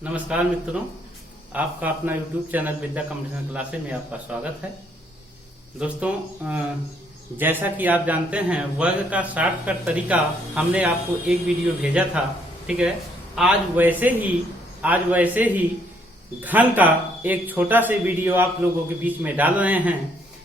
नमस्कार मित्रों, आपका अपना YouTube चैनल विद्या कंपटीशन क्लासेस में आपका स्वागत है। दोस्तों, जैसा कि आप जानते हैं, वर्ग का शॉर्टकट तरीका हमने आपको एक वीडियो भेजा था, ठीक है। आज वैसे ही घन का एक छोटा से वीडियो आप लोगों के बीच में डाल रहे हैं,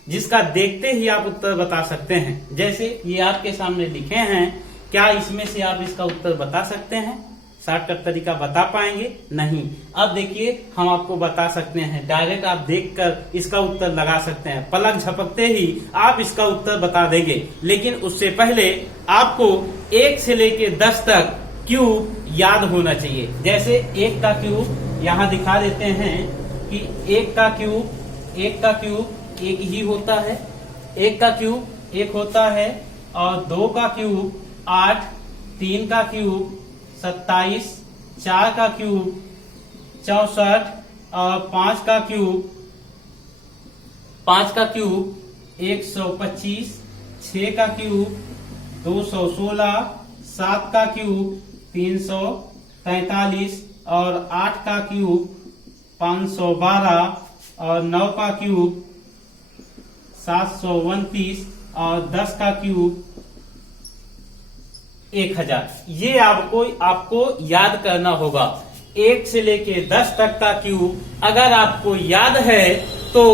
जिसका देखते ही आप उत्तर बता सकते हैं। जैसे ये आपके सामने लिखे हैं, क्या इसमें से आप इसका उत्तर बता सकते हैं? शॉर्टकट तरीका बता पाएंगे? नहीं। अब देखिए, हम आपको बता सकते हैं, डायरेक्ट आप देखकर इसका उत्तर लगा सकते हैं। पलक झपकते ही आप इसका उत्तर बता देंगे। लेकिन उससे पहले आपको 1 से लेके 10 तक क्यूब याद होना चाहिए। जैसे 1 का क्यूब यहाँ दिखा देते हैं कि 1 का क्यूब 1 ही होता है। 1 का क्यूब 1 होता है, और 2 का क्यूब 8, 3 का क्यूब 27, 4 का क्यूब 64, और 5 का क्यूब 125, 6 का क्यूब 216, 7 का क्यूब 343, और 8 का क्यूब 512, और 9 का क्यूब 729, और 10 का क्यूब 1000। ये आपको याद करना होगा। 1 से लेके 10 तक का क्यूब अगर आपको याद है तो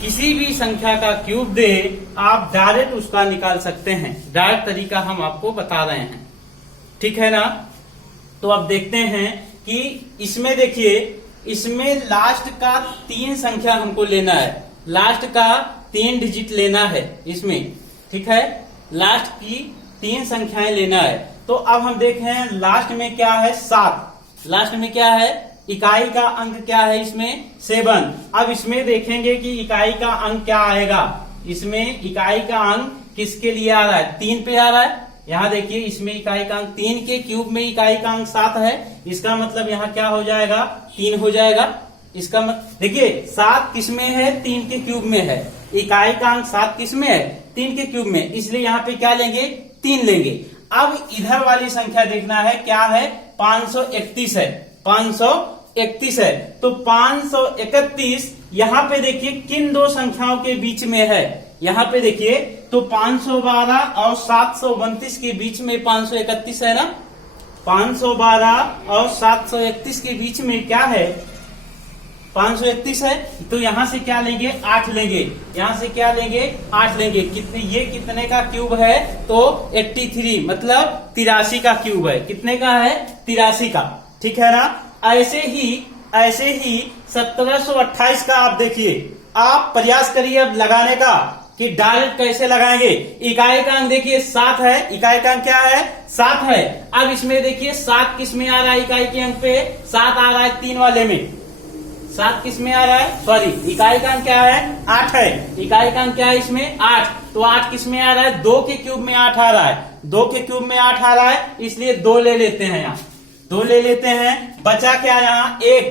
किसी भी संख्या का क्यूब दे, आप डायरेक्ट उसका निकाल सकते हैं। डायरेक्ट तरीका हम आपको बता रहे हैं, ठीक है ना। तो अब देखते हैं कि इसमें देखिए, इसमें लास्ट का 3 संख्या हमको लेना है। लास्ट का 3 डिजिट लेना है इसमें, ठीक है। लास्ट की 3 संख्याएं लेना है। तो अब हम देखें, लास्ट में क्या है? 7। लास्ट में क्या है? इकाई का अंक क्या है इसमें? 7। अब इसमें देखेंगे कि इकाई का अंक क्या आएगा। इसमें इकाई का अंक किसके लिए आ रहा है? 3 पे आ रहा है। यहाँ देखिए, इसमें इकाई का अंक 3 के क्यूब में इकाई का अंक 7 है। इसका मतलब यहाँ क्या हो जाएगा? 3 हो जाएगा। इसका मतलब देखिए, 7 किसमें है? 3 के क्यूब में है। इकाई का अंक 7 किसमें है? 3 के क्यूब में। इसलिए यहाँ पे क्या लेंगे? 3 लेंगे। अब इधर वाली संख्या देखना है, क्या है? 531 है। 531 है। तो 531 यहाँ पे देखिए किन 2 संख्याओं के बीच में है? यहाँ पे देखिए, तो 512 और 732 के बीच में 531 है ना। 512 और 731 के बीच में क्या है? 531 है। तो यहां से क्या लेंगे? 8 लेंगे। यहां से क्या लेंगे? 8 लेंगे। कितने, ये कितने का क्यूब है? तो 83, मतलब 83 का क्यूब है। कितने का है? 83 का, ठीक है ना। ऐसे ही 1728 का आप देखिए, आप प्रयास करिए अब लगाने का कि डायरेक्ट कैसे लगाएंगे। इकाई का अंक देखिए 7 है। इकाई का अंक क्या है? 7 है। अब इसमें देखिए 7 किस में आ रहा है? इकाई के अंक पे 7 आ रहा है 3 वाले में। 7 किस में आ रहा है? सॉरी, इकाई का अंक क्या है? 8 है। इकाई का अंक क्या है इसमें? 8। तो 8 किस में आ रहा है? 2 के क्यूब में 8 आ रहा है। 2 के क्यूब में 8 आ रहा है, इसलिए 2 ले लेते हैं। यहाँ 2 ले लेते हैं। बचा क्या यहाँ? 1।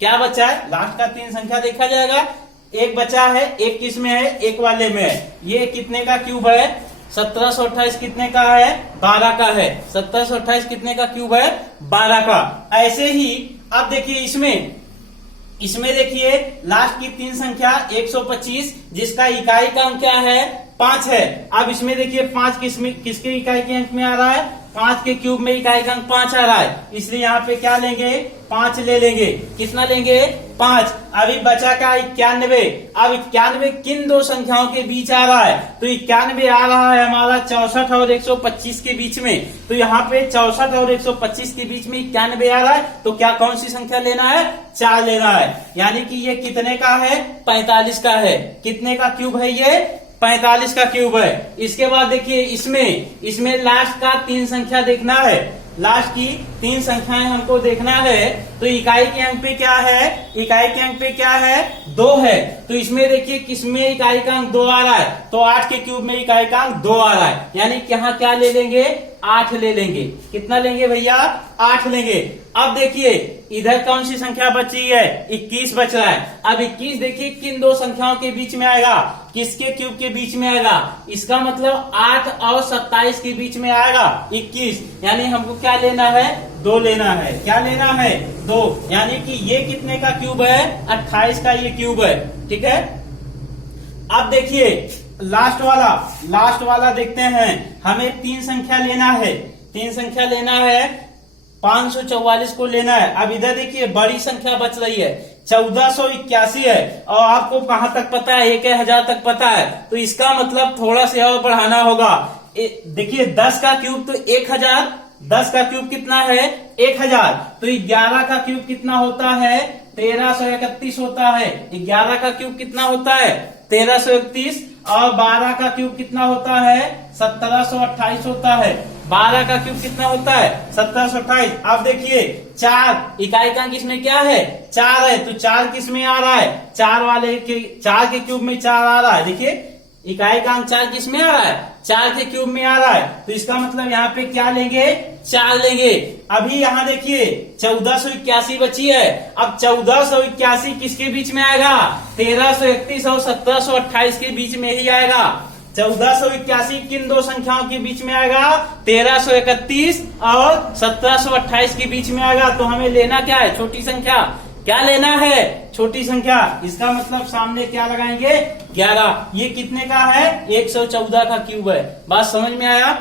क्या बचा है? लास्ट का 3 संख्या देखा जाएगा। 1 बचा है। 1 किस में है? 1 वाले में है। ये कितने का क्यूब है? 1728 कितने का है? 12 का है। 1728 कितने का क्यूब है? 12 का। ऐसे ही अब देखिए, इसमें देखिए लास्ट की 3 संख्या 125, जिसका इकाई का अंक क्या है? 5 है। अब इसमें देखिए 5 किसके इकाई के अंक में आ रहा है? 5 के क्यूब में इकाई का अंक 5 आ रहा है, इसलिए यहाँ पे क्या लेंगे? 5 ले लेंगे। कितना लेंगे? 5। अभी बचा क्या? 91। अब 91 किन 2 संख्याओं के बीच आ रहा है? तो 91 आ रहा है हमारा 64 और 125 के बीच में। तो यहाँ पे 64 और 125 के बीच में 91 आ रहा है। तो क्या, कौन सी संख्या लेना है? 4 लेना है। यानी कि ये कितने का है? 45 का है। कितने का क्यूब है ये? 45 का क्यूब है। इसके बाद देखिए, इसमें लास्ट का 3 संख्या देखना है। लास्ट की 3 संख्याएं हमको देखना है। तो इकाई के अंक पे क्या है? इकाई के अंक पे क्या है? 2 है। तो इसमें देखिए किसमें इकाई का अंक 2 आ रहा है? तो 8 के क्यूब में इकाई का अंक 2 आ रहा है। यानी कि यहाँ क्या ले लेंगे? 8 ले लेंगे। कितना लेंगे भैया? 8 लेंगे। अब देखिए इधर कौन सी संख्या बची है, 21 बच रहा है। अब 21 देखिए किन दो संख्याओं के बीच में आएगा, किसके क्यूब के बीच में आएगा, इसका मतलब 8 और 27 के बीच में आएगा 21, यानी हमको क्या लेना है, 2 लेना है। क्या लेना है, 2, यानी कि ये कितने का क्यूब है, 28 का ये क्यूब है। ठीक है, अब देखिए लास्ट वाला देखते हैं। हमें 3 संख्या लेना है, 3 संख्या लेना है, 544 को लेना है। अब इधर देखिए बड़ी संख्या बच रही है, 1481 है, और आपको कहां तक पता है, 1000 तक पता है, तो इसका मतलब थोड़ा से और बढ़ाना होगा। देखिए 10 का क्यूब तो 1000, 10 का क्यूब कितना है, 1000, तो 11 का क्यूब कितना होता है, 1331 होता है। 11 का क्यूब कितना होता है, 1331, और 12 का क्यूब कितना होता है, 1728 होता है। 12 का क्यूब कितना होता है, 1728। अब देखिए 4 इकाई का किसमें क्या है, 4 है, तो 4 किसमें आ रहा है, 4 के क्यूब में 4 आ रहा है। देखिए इकाई का अंक 4 किसमें आ रहा है, 4 के क्यूब में आ रहा है, तो इसका मतलब यहाँ पे क्या लेंगे, 4 लेंगे। अभी यहाँ देखिए 1481 बची है। अब 1481 किसके बीच में आएगा, 1331 और 1728 के बीच में ही आएगा। 1481 किन दो संख्याओं के बीच में आएगा, 1331 और 1728 के बीच में आएगा। तो हमें लेना क्या है, छोटी संख्या। क्या लेना है, छोटी संख्या। इसका मतलब सामने क्या लगाएंगे, 11। ये कितने का है, 114 का क्यूब है। बात समझ में आया,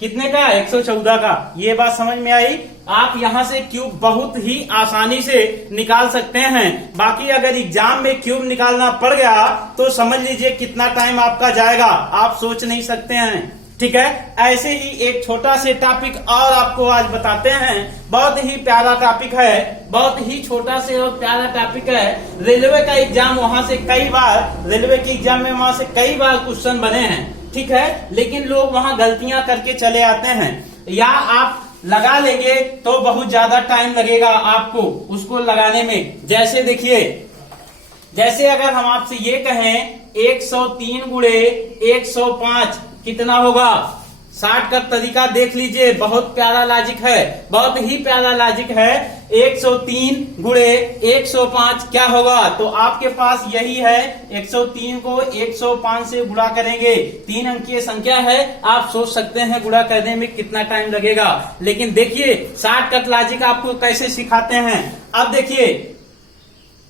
कितने का, 114 का। ये बात समझ में आई। आप यहां से क्यूब बहुत ही आसानी से निकाल सकते हैं। बाकी अगर एग्जाम में क्यूब निकालना पड़ गया तो समझ लीजिए कितना टाइम आपका जाएगा, आप सोच नहीं सकते हैं। ठीक है, ऐसे ही एक छोटा से टॉपिक और आपको आज बताते हैं। बहुत ही प्यारा टॉपिक है, बहुत ही छोटा से और प्यारा टॉपिक है। रेलवे का एग्जाम वहां से कई बार, रेलवे के एग्जाम में वहां से कई बार क्वेश्चन बने हैं। ठीक है, लेकिन लोग वहां गलतियां करके चले आते हैं, या आप लगा लेंगे तो बहुत ज्यादा टाइम लगेगा आपको उसको लगाने में। जैसे देखिए, जैसे अगर हम आपसे ये कहें 103 गुणे 105 कितना होगा, शॉर्टकट तरीका देख लीजिए, बहुत प्यारा लॉजिक है, बहुत ही प्यारा लॉजिक है। 103 गुणे 105 क्या होगा, तो आपके पास यही है, 103 को 105 से गुणा करेंगे। 3 अंकीय संख्या है, आप सोच सकते हैं गुणा करने में कितना टाइम लगेगा। लेकिन देखिए शॉर्टकट लॉजिक आपको कैसे सिखाते हैं। अब देखिए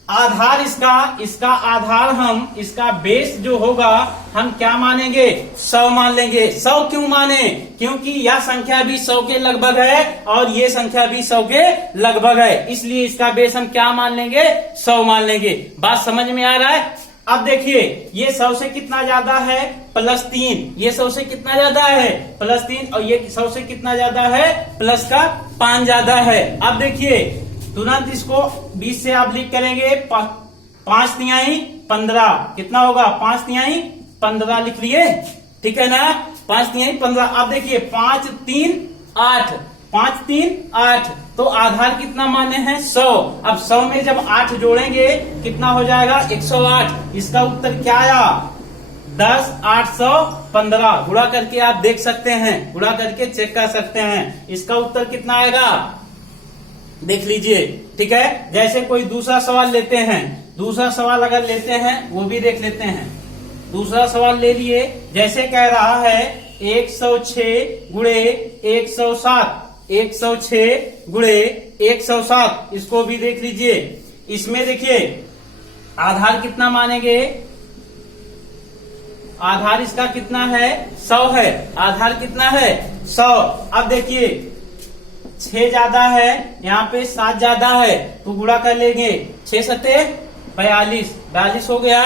आधार इसका आधार हम, इसका बेस जो होगा हम क्या मानेंगे, 100 मान लेंगे। 100 क्यों माने, क्योंकि यह संख्या भी 100 के लगभग है और ये संख्या भी 100 के लगभग है, इसलिए इसका बेस हम क्या मान लेंगे, 100 मान लेंगे। बात समझ में आ रहा है। अब देखिए ये 100 से कितना ज्यादा है, +3, ये 100 से कितना ज्यादा है, +3, और ये 100 से कितना ज्यादा है, प्लस का 5 ज्यादा है। अब देखिए तुरंत इसको 20 से आप लीक करेंगे, 5 तिहाई 15 कितना होगा, 5 तिहाई 15 लिख लिए। ठीक है ना, 5 तिहाई 15। अब देखिए 5 3 8, 5 3 8, तो आधार कितना माने हैं, 100। अब 100 में जब 8 जोड़ेंगे कितना हो जाएगा, 108। इसका उत्तर क्या आया, 10 815। गुणा करके आप देख सकते हैं, गुणा करके चेक कर सकते हैं, इसका उत्तर कितना आएगा, देख लीजिए। ठीक है, जैसे कोई दूसरा सवाल लेते हैं, दूसरा सवाल अगर लेते हैं वो भी देख लेते हैं। दूसरा सवाल ले लिए, जैसे कह रहा है 106 गुणे 107, 106 गुणे 107, इसको भी देख लीजिए। इसमें देखिए आधार कितना मानेंगे, आधार इसका कितना है, 100 है, आधार कितना है, 100। अब देखिए 6 ज्यादा है, यहाँ पे 7 ज्यादा है, तो गुणा कर लेंगे, 6 सते 42, 42 हो गया।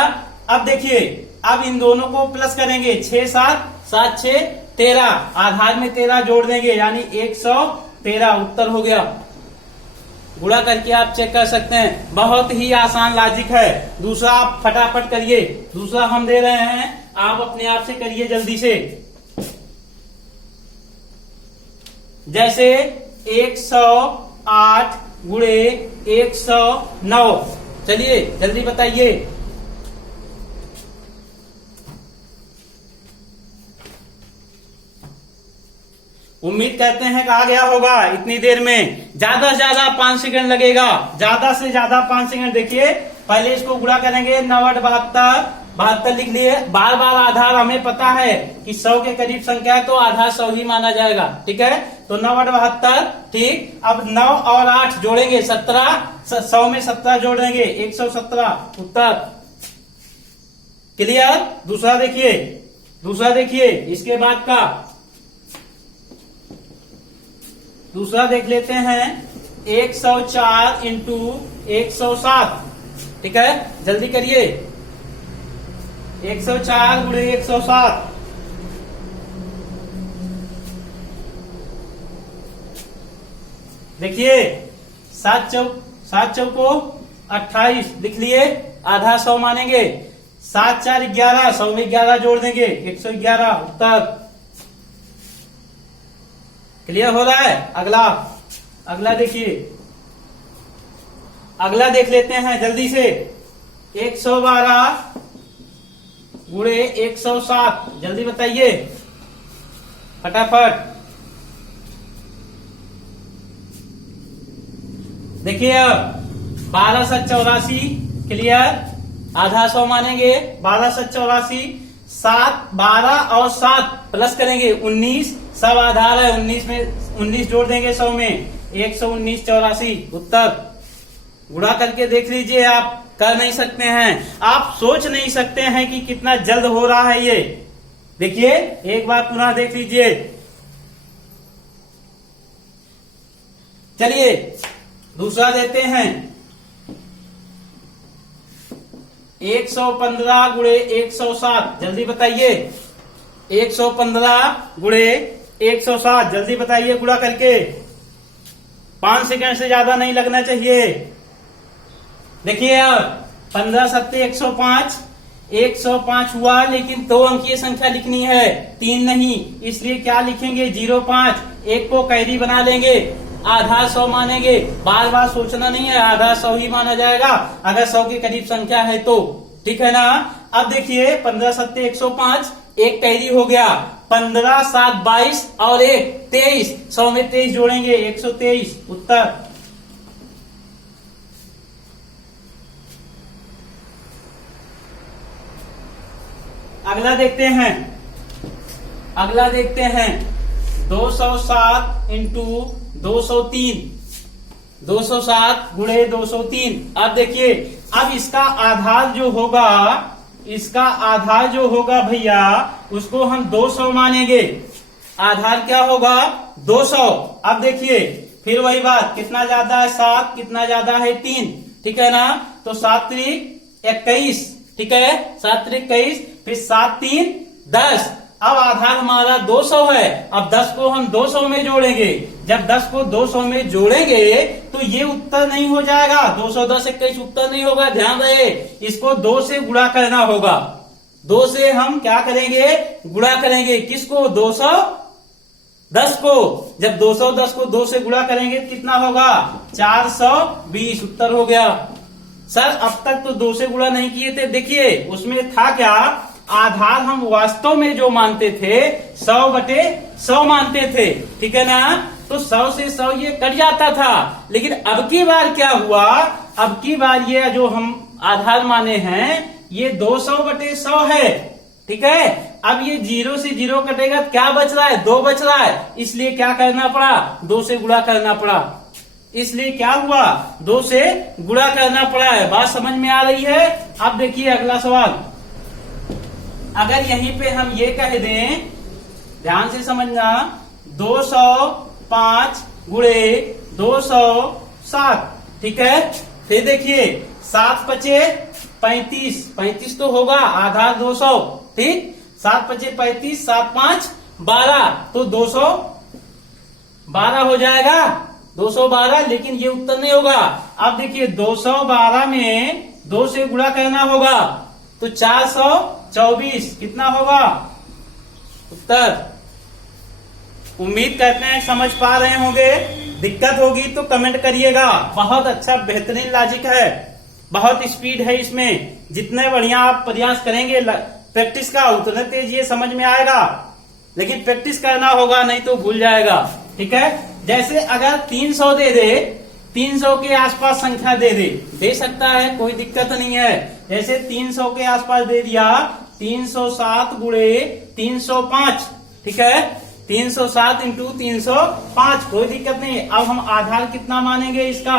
अब देखिए अब इन दोनों को प्लस करेंगे, 6 7 7 6 13, आधार में 13 जोड़ देंगे, यानी 113, उत्तर हो गया। गुणा करके आप चेक कर सकते हैं, बहुत ही आसान लॉजिक है। दूसरा आप फटाफट करिए, दूसरा हम दे रहे हैं, आप अपने आप से करिए जल्दी से। जैसे 108 गुणे 109, चलिए जल्दी बताइए। उम्मीद करते हैं कि आ गया होगा इतनी देर में। ज्यादा से ज्यादा 5 सेकंड लगेगा, ज्यादा से ज्यादा 5 सेकंड। देखिए पहले इसको गुणा करेंगे, 9 8 72, 72 लिख लिए। बार बार आधार हमें पता है कि 100 के करीब संख्या है तो आधार 100 ही माना जाएगा, ठीक है। तो 9 8 72, ठीक। अब 9 और 8 जोड़ेंगे 17, 100 में 17 जोड़ेंगे 117, उत्तर। क्लियर। दूसरा देखिए, दूसरा देखिए इसके बाद का दूसरा देख लेते हैं। 104 इंटू 107, ठीक है, जल्दी करिए। 104 गुणे 107, देखिए 7 चौको 28 लिख लिए, आधा 100 मानेंगे। 7 4 11, 100 में 11 जोड़ देंगे 111, उत्तर। क्लियर हो रहा है। अगला, अगला देखिए, अगला देख लेते हैं जल्दी से। 112 गुणे 107, जल्दी बताइए फटाफट। देखिए अब 12 7 84, क्लियर, आधा 100 मानेंगे। 12 7 84, 7 12 और 7 प्लस करेंगे 19, सब आधार है 19 में 19 जोड़ देंगे 100 में 119 84, उत्तर। गुणा करके देख लीजिए, आप कर नहीं सकते हैं, आप सोच नहीं सकते हैं कि कितना जल्द हो रहा है ये। देखिए एक बार पुनः देख लीजिए। चलिए दूसरा देते हैं। 115 गुणे 107, जल्दी बताइए। 115 गुणे 107, जल्दी बताइए गुणा करके। 5 सेकंड से ज्यादा नहीं लगना चाहिए। देखिए अब 15 7 105, 105 हुआ, लेकिन 2 अंकीय संख्या लिखनी है, 3 नहीं, इसलिए क्या लिखेंगे 05, 1 को कैरी बना लेंगे, आधा 100 मानेंगे। बार बार सोचना नहीं है, आधा 100 ही माना जाएगा अगर 100 के करीब संख्या है तो, ठीक है ना। अब देखिए 15 7 105, 1 कैरी हो गया। 15 7 22 और 1 23, 100 में 23 जोड़ेंगे 123, उत्तर। अगला देखते हैं, अगला देखते हैं। 207 इंटू 203, 207 गुणे 203। अब देखिए, अब इसका आधार जो होगा, इसका आधार जो होगा भैया, उसको हम 200 मानेंगे। आधार क्या होगा 200। अब देखिए फिर वही बात, कितना ज्यादा है 7, कितना ज्यादा है 3, ठीक है ना। तो 7 3 21, ठीक है, 7 3 21, फिर 7 3 10। अब आधार हमारा 200 है, अब 10 को हम 200 में जोड़ेंगे। जब 10 को 200 में जोड़ेंगे तो ये उत्तर नहीं हो जाएगा, 200 10 21 उत्तर नहीं होगा। ध्यान रहे, इसको 2 से गुणा करना होगा। 2 से हम क्या करेंगे, गुणा करेंगे। किसको, 210 को। जब 210 को 2 से गुणा करेंगे कितना होगा, 420, उत्तर हो गया। सर अब तक तो 2 से गुणा नहीं किए थे। देखिए उसमें था क्या, आधार हम वास्तव में जो मानते थे 100/100 मानते थे, ठीक है ना। तो 100 से 100 ये कट जाता था। लेकिन अब की बार क्या हुआ, अब की बार ये जो हम आधार माने हैं ये 200/100 है, ठीक है। अब ये 0 से 0 कटेगा, क्या बच रहा है, 2 बच रहा है, इसलिए क्या करना पड़ा, 2 से गुणा करना पड़ा। इसलिए क्या हुआ, 2 से गुणा करना पड़ा है। बात समझ में आ रही है। अब देखिए अगला सवाल। अगर यहीं पे हम ये कह दें, ध्यान से समझना, 205 गुणे 207, ठीक है। फिर देखिए 7 5 35, 35 तो होगा, आधार 200, ठीक। 7 5 35, 7 5 12, तो 212 हो जाएगा, 212। लेकिन ये उत्तर नहीं होगा। अब देखिए 212 में 2 से गुणा करना होगा, तो 424 कितना होगा, उत्तर। उम्मीद करते हैं समझ पा रहे होंगे। दिक्कत होगी तो कमेंट करिएगा। बहुत अच्छा बेहतरीन लॉजिक है, बहुत स्पीड है इसमें। जितने बढ़िया आप प्रयास करेंगे प्रैक्टिस का, उतने तेज ये समझ में आएगा। लेकिन प्रैक्टिस करना होगा, नहीं तो भूल जाएगा। ठीक है, जैसे अगर 300 दे दे, 300 के आसपास संख्या दे सकता है, कोई दिक्कत नहीं है। जैसे 300 के आसपास दे दिया 307 गुणे 305, ठीक है, 307 इंटू 305, कोई दिक्कत नहीं है। अब हम आधार कितना मानेंगे इसका,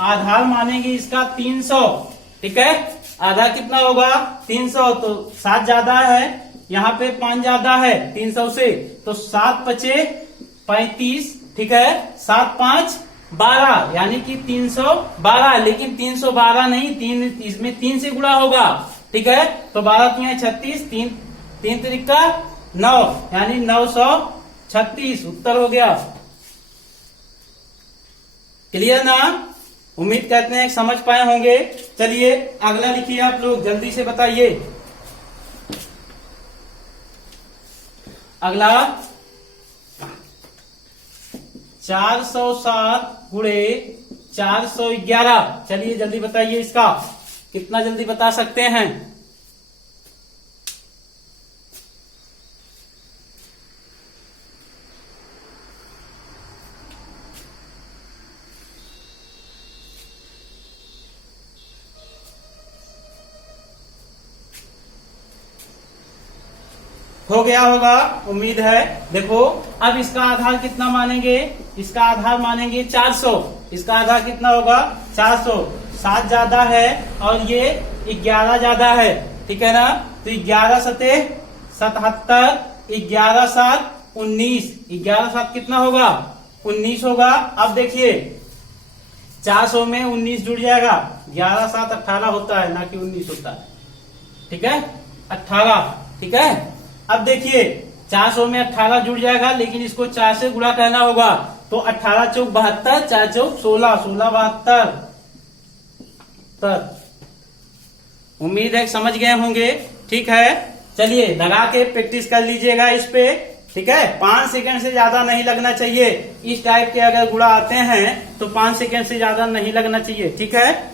आधार मानेंगे इसका 300, ठीक है, आधार कितना होगा 300, तो 7 ज्यादा है, यहाँ पे 5 ज्यादा है 300 से, तो 7 पचे 35, ठीक है, 7 5 12, यानी कि 312, लेकिन 312 नहीं, इसमें 3 से गुणा होगा, ठीक है, तो 12 3 36, 3 त्रिका 9, यानी 936 उत्तर हो गया। क्लियर ना, उम्मीद करते हैं समझ पाए होंगे। चलिए अगला लिखिए आप लोग, जल्दी से बताइए। अगला 407 गुणे 411, चलिए जल्दी बताइए इसका, कितना जल्दी बता सकते हैं। हो गया होगा, उम्मीद है। देखो अब इसका आधार कितना मानेंगे, इसका आधार मानेंगे 400, इसका आधार कितना होगा 400, 7 ज्यादा है और ये 11 ज्यादा है, ठीक है ना, तो 11 सते 77, 11 7 19, 11 7 कितना होगा 19 होगा। अब देखिए 400 में 19 जुड़ जाएगा, 11 7 18 होता है, ना कि 19 होता है, ठीक है, 18, ठीक है। अब देखिए 400 में 18 जुड़ जाएगा, लेकिन इसको 4 से गुणा करना होगा, तो 18 चौक 72, 4 चौक 16, 16 72। उम्मीद है समझ गए होंगे, ठीक है। चलिए लगा के प्रैक्टिस कर लीजिएगा इस पे, ठीक है। 5 सेकंड से ज्यादा नहीं लगना चाहिए, इस टाइप के अगर गुणा आते हैं तो 5 सेकंड से ज्यादा नहीं लगना चाहिए, ठीक है।